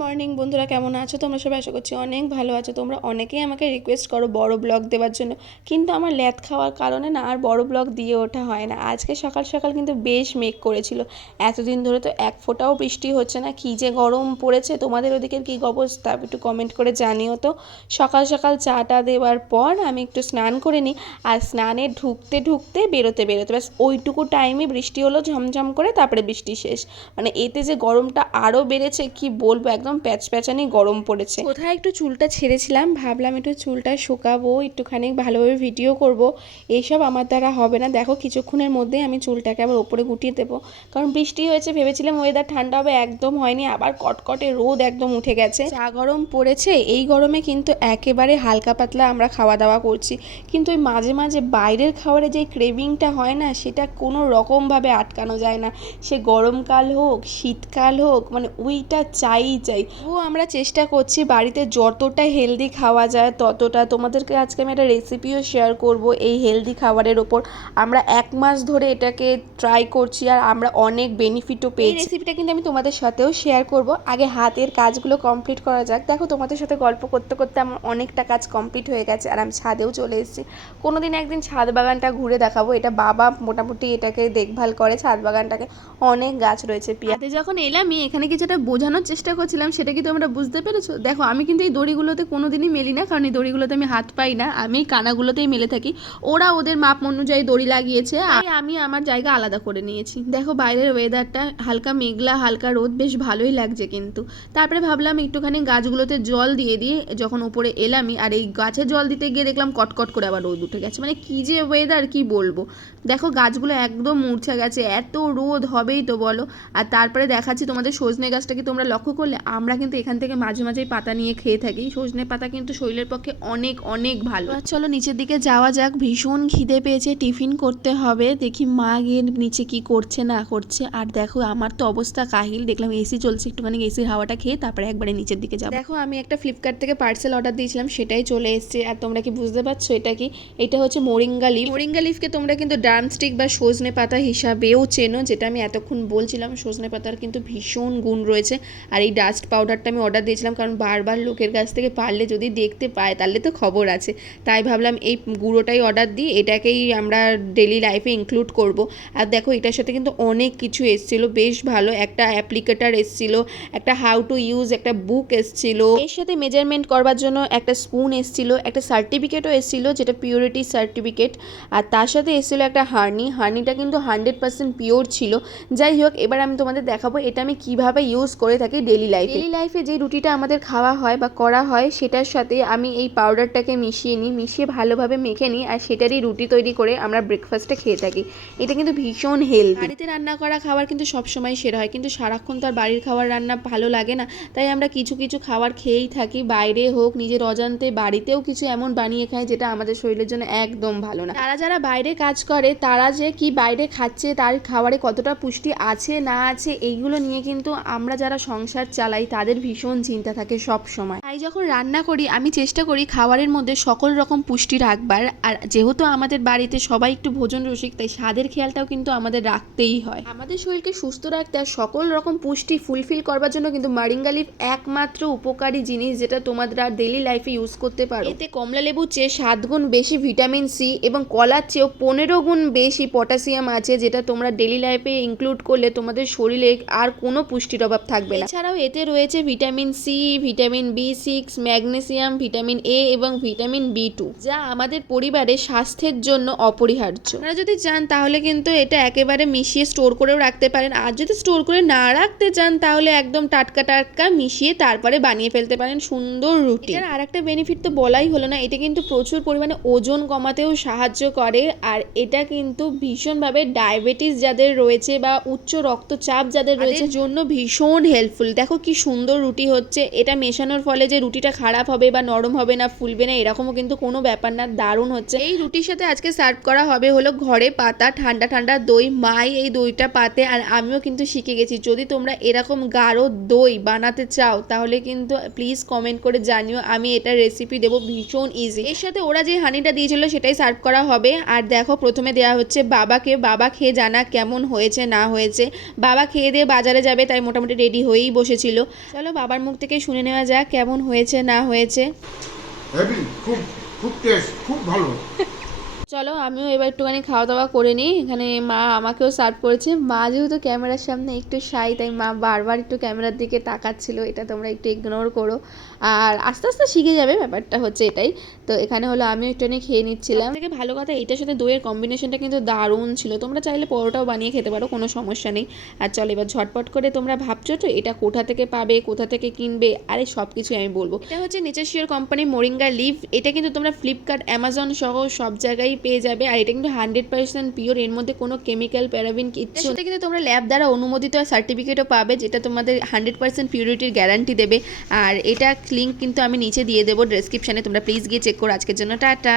Morning বন্ধুরা, কেমন আছো? তোমরা সবাই আশা করছি অনেক ভালো আছো। তোমরা অনেকেই আমাকে রিকোয়েস্ট করো বড় ব্লগ দেওয়ার জন্য। কিন্তু আমার ল্যাদ খাওয়ার কারণে না আর বড় ব্লগ দিয়ে ওঠা হয় না। আজকে সকাল সকাল কিন্তু বেশ মেঘ করেছিল। এতদিন ধরে তো এক ফোঁটাও বৃষ্টি হচ্ছে না। কী যে গরম পড়েছে, তোমাদের ওদিকের কী অবস্থা? একটু কমেন্ট করে জানিও তো। সকাল সকাল চাটা দেওয়ার পর আমি একটু স্নান করে নিই। আর স্নানে ঢুকতে ঢুকতে বেরোতে বেরোতে ব্যাস ওইটুকু টাইমে বৃষ্টি হলো, ঝমঝম করে তারপরে বৃষ্টি শেষ। মানে এতে যে গরমটা আরও বেড়েছে, কি বলব? একদম প্যাচ প্যাচানি গরম পড়েছে। কোথায় একটু চুলটা ছেড়েছিলাম ভাবলাম একটু চুলটা শুকাবো একটুখানি ভালোভাবে ভিডিও করব। এইসব আমার দ্বারা হবে না। দেখো কিছুক্ষণের মধ্যেই আমি চুলটাকে আবার ওপরে গুটিয়ে দেবো। কারণ বৃষ্টি হয়েছে ভেবেছিলাম ওয়েদার ঠান্ডা হবে একদম হয়নি। আবার কটকটে রোদ একদম উঠে গেছে। যা গরম পড়েছে এই গরমে কিন্তু একেবারে হালকা পাতলা আমরা খাওয়া দাওয়া করছি। কিন্তু ওই মাঝে মাঝে বাইরের খাবারে যে ক্রেভিংটা হয় না সেটা কোনো রকমভাবে আটকানো যায় না। সে গরমকাল হোক শীতকাল হোক মানে ওইটা চাই চাই। ও আমরা চেষ্টা করছি বাড়িতে যতটা হেলদি খাওয়া যায় ততটা। তোমাদেরকে আজকে আমি একটা রেসিপিও শেয়ার করব এই হেলদি খাবারের ওপর। আমরা এক মাস ধরে এটাকে ট্রাই করছি আর আমরা অনেক বেনিফিটও পেয়েছি। রেসিপিটা কিন্তু আমি তোমাদের সাথেও শেয়ার করব। আগে হাতের কাজগুলো কমপ্লিট করা যাক। দেখো তোমাদের সাথে গল্প করতে করতে আমার অনেকটা কাজ কমপ্লিট হয়ে গেছে আর আমি ছাদেও চলে এসেছি। কোনো দিন একদিন ছাদ বাগানটা ঘুরে দেখাবো। এটা বাবা মোটামুটি এটাকে দেখভাল করে ছাদ বাগানটাকে। অনেক গাছ রয়েছে পিয়াতে যখন এলামই এখানে কিছুটা বোঝানোর চেষ্টা করছিলাম সেটা কি তোমরা বুঝতে পেরেছ? দেখো, আমি কিন্তু এই দড়িগুলোতে কোনো দিনই মেলি না, কারণ এই দড়িগুলোতে আমি হাত পাই না। আমি কানাগুলোতেই মেলে থাকি। ওরা ওদের মাপ অনুযায়ী দড়ি লাগিয়েছে। আর আমি আমার জায়গা আলাদা করে নিয়েছি। দেখো, বাইরের ওয়েদারটা হালকা মেঘলা, হালকা রোদ, বেশ ভালোই লাগছে কিন্তু। তারপরে ভাবলাম, একটুখানি গাছগুলোতে জল দিয়ে দিয়ে যখন উপরে এলামই, আর এই গাছে জল দিতে গিয়ে দেখলাম কটকট করে আবার রোদ উঠে গেছে। মানে কি যে ওয়েদার কি বলব? দেখো, গাছগুলো একদম মূর্ছা গেছে, এত রোদ হবেই তো বলো। আর তারপরে দেখাচ্ছি তোমাদের সজনে গাছটা কি তোমরা লক্ষ্য করলে? আমরা কিন্তু এখান থেকে মাঝে মাঝেই পাতা নিয়ে খেয়ে থাকি। সজনে পাতা কিন্তু শরীরের পক্ষে অনেক অনেক ভালো। আর চলো নিচের দিকে যাওয়া যাক। ভীষণ খিদে পেয়েছে টিফিন করতে হবে। দেখি মা গিয়ে নিচে কি করছে না করছে। আর দেখো আমার তো অবস্থা কাহিল। দেখলাম এসি চলছে একটুখানি এসির হাওয়াটা খেয়ে তারপরে একবারে নিচের দিকে যাব। দেখো আমি একটা ফ্লিপকার্ট থেকে পার্সেল অর্ডার দিয়েছিলাম সেটাই চলে এসেছে। আর তোমরা কি বুঝতে পারছ এটা কি? এটা হচ্ছে মোরিঙ্গা লিফ মোরিঙ্গা লিফকে তোমরা কিন্তু ড্রামস্টিক বা সজনে পাতা হিসাবেও চেনো যেটা আমি এতক্ষণ বলছিলাম। সজনে পাতার কিন্তু ভীষণ গুণ রয়েছে। আর এই ডাস্ট পাউডারটা আমি অর্ডার দিয়েছিলাম, কারণ বারবার লোকের কাছ থেকে পারলে যদি দেখতে পায়, তাহলে তো খবর আছে। তাই ভাবলাম এই গুঁড়োটাই অর্ডার দিই, এটাকেই আমরা ডেলি লাইফে ইনক্লুড করব। আর দেখো, এটার সাথে কিন্তু অনেক কিছু এসছিল, বেশ ভালো। একটা অ্যাপ্লিকেটার এসছিল, একটা হাউ টু ইউজ একটা বুক এসছিল। এর সাথে মেজারমেন্ট করবার জন্য একটা স্পুন এসছিল, একটা সার্টিফিকেটও এসছিল, যেটা পিওরিটি সার্টিফিকেট আর তার সাথে এসেছিল একটা হার্নি হার্নিটা কিন্তু হান্ড্রেড পার্সেন্ট পিওর ছিল। যাই হোক, এবার আমি তোমাদের দেখাবো, এটা আমি কীভাবে ইউজ করে থাকি ডেলি লাইফে ডেলি লাইফে যে রুটিটা আমাদের খাওয়া হয় বা করা হয়, সেটার সাথে আমি এই পাউডারটাকে মিশিয়ে নিই, মিশিয়ে ভালোভাবে মেখে নিই আর সেটারই রুটি তৈরি করে আমরা ব্রেকফাস্টে খেয়ে থাকি। এটা কিন্তু ভীষণ হেলদি বাড়িতে রান্না করা খাবার কিন্তু সবসময় সেরা হয়, কিন্তু সারাক্ষণ তো আর বাড়ির খাবার রান্না ভালো লাগে না। তাই আমরা কিছু কিছু খাবার খেয়েই থাকি, বাইরে হোক, নিজের অজান্তে বাড়িতেও কিছু এমন বানিয়ে খাই যেটা আমাদের শরীরের জন্য একদম ভালো না। তারা যারা বাইরে কাজ করে, তারা যে কি বাইরে খাচ্ছে, তার খাবারে কতটা পুষ্টি আছে, না আছে, এইগুলো নিয়ে কিন্তু আমরা যারা সংসার চালাই তাদের ভীষণ চিন্তা থাকে সব সময় তাই যখন রান্না করি, আমি চেষ্টা করি খাবারের মধ্যে সকল রকম পুষ্টি রাখবার। আর যেহেতু আমাদের বাড়িতে সবাই একটু ভোজন রসিক, তাই স্বাদের খেয়ালটাও কিন্তু আমাদের রাখতেই হয়। আমাদের শরীরকে সুস্থ রাখতে আর সকল রকম পুষ্টি ফুলফিল করবার জন্য কিন্তু মারিঙ্গা লিফ একমাত্র উপকারী জিনিস যেটা তোমাদের আর ডেলি লাইফে ইউজ করতে পারো। এতে কমলা লেবুর চেয়ে সাত গুণ বেশি ভিটামিন সি এবং কলার চেয়েও পনেরো গুণ বেশি পটাশিয়াম আছে, যেটা তোমরা ডেলি লাইফে ইনক্লুড করলে তোমাদের শরীরে আর কোনো পুষ্টির অভাব থাকবে না। এছাড়াও এতে রয়েছে vitamin C vitamin B six magnesium vitamin A এবং ভিটামিন বি টু যা আমাদের পরিবারে স্বাস্থ্যের জন্য অপরিহার্য। আপনারা যদি চান তাহলে কিন্তু এটা একেবারে মিশিয়ে স্টোর করেও রাখতে পারেন। আর যদি স্টোর করে না রাখতে চান তাহলে একদম টাটকা টাটকা মিশিয়ে তারপরে বানিয়ে ফেলতে পারেন সুন্দর রুটি। এর আর একটা বেনিফিট তো বলাই হলো না এটা কিন্তু প্রচুর পরিমাণে ওজন কমাতেও সাহায্য করে। আর এটা কিন্তু ভীষণভাবে ডায়াবেটিস যাদের রয়েছে বা উচ্চ রক্তচাপ যাদের রয়েছে জন্য ভীষণ হেল্পফুল দেখো কি সুন্দর রুটি হচ্ছে এটা মেশানোর ফলে যে রুটিটা খারাপ হবে বা নরম হবে না, ফুলবে না, এরকমও কিন্তু কোনো ব্যাপার না, দারুণ হচ্ছে। এই রুটির সাথে আজকে সার্ভ করা হবে হলো ঘরে পাতা, ঠান্ডা ঠান্ডা দই, মাই এই দইটা পাতে, আর আমিও কিন্তু শিখে গেছি। যদি তোমরা এরকম গাঢ় দই বানাতে চাও, তাহলে কিন্তু প্লিজ কমেন্ট করে জানিও, আমি এটার রেসিপি দেবো ভীষণ ইজি এর সাথে ওরা যে হানিটা দিয়েছিল, সেটাই সার্ভ করা হবে। আর দেখো, প্রথমে দেওয়া হচ্ছে বাবাকে, বাবা খেয়ে জানা কেমন হয়েছে, না হয়েছে। বাবা খেয়ে দিয়ে বাজারে যাবে, তাই মোটামুটি রেডি হয়েই বসেছিল। চলো বাবার মুখ থেকে শুনে নেওয়া যাক, কেমন হয়েছে না হয়েছে? খুব খুব টেস্ট খুব ভালো। চলো, আমিও এবার একটুখানি খাওয়া দাওয়া করে নিই। এখানে মা আমাকেও সার্ভ করেছে। মা যেহেতু ক্যামেরার সামনে একটু সাই তাই মা বারবার একটু ক্যামেরার দিকে তাকাচ্ছিল। এটা তোমরা একটু ইগনোর করো। আর আস্তে আস্তে শিখে যাবে, ব্যাপারটা হচ্ছে এটাই। তো এখানে হলো আমিও একটুখানি খেয়ে নিচ্ছিলাম। থেকে ভালো কথা এটার সাথে দইয়ের কম্বিনেশনটা কিন্তু দারুণ ছিল। তোমরা চাইলে পরোটাও বানিয়ে খেতে পারো, কোনো সমস্যা নেই। আর চলো, এবার ঝটপট করে তোমরা ভাবছ তো এটা কোথা থেকে পাবে, কোথা থেকে কিনবে? আরে সব কিছু আমি বলব। এটা হচ্ছে nature sure company moringa leaf এটা কিন্তু তোমরা ফ্লিপকার্ট অ্যামাজন সহ সব জায়গায় পেয়ে যাবে আর এটা কিন্তু হান্ড্রেড পার্সেন্ট পিওর এর মধ্যে কোনো কেমিক্যাল প্যারাবিন কিচ্ছু সেটা কিন্তু তোমরা ল্যাব দ্বারা অনুমোদিত সার্টিফিকেটও পাবে যেটা তোমাদের হান্ড্রেড পার্সেন্ট পিউরিটির গ্যারান্টি দেবে। আর এটা লিঙ্ক কিন্তু আমি নিচে দিয়ে দেবো ডেসক্রিপশানে তোমরা প্লিজ গিয়ে চেক করো। আজকের জন্য টাটা।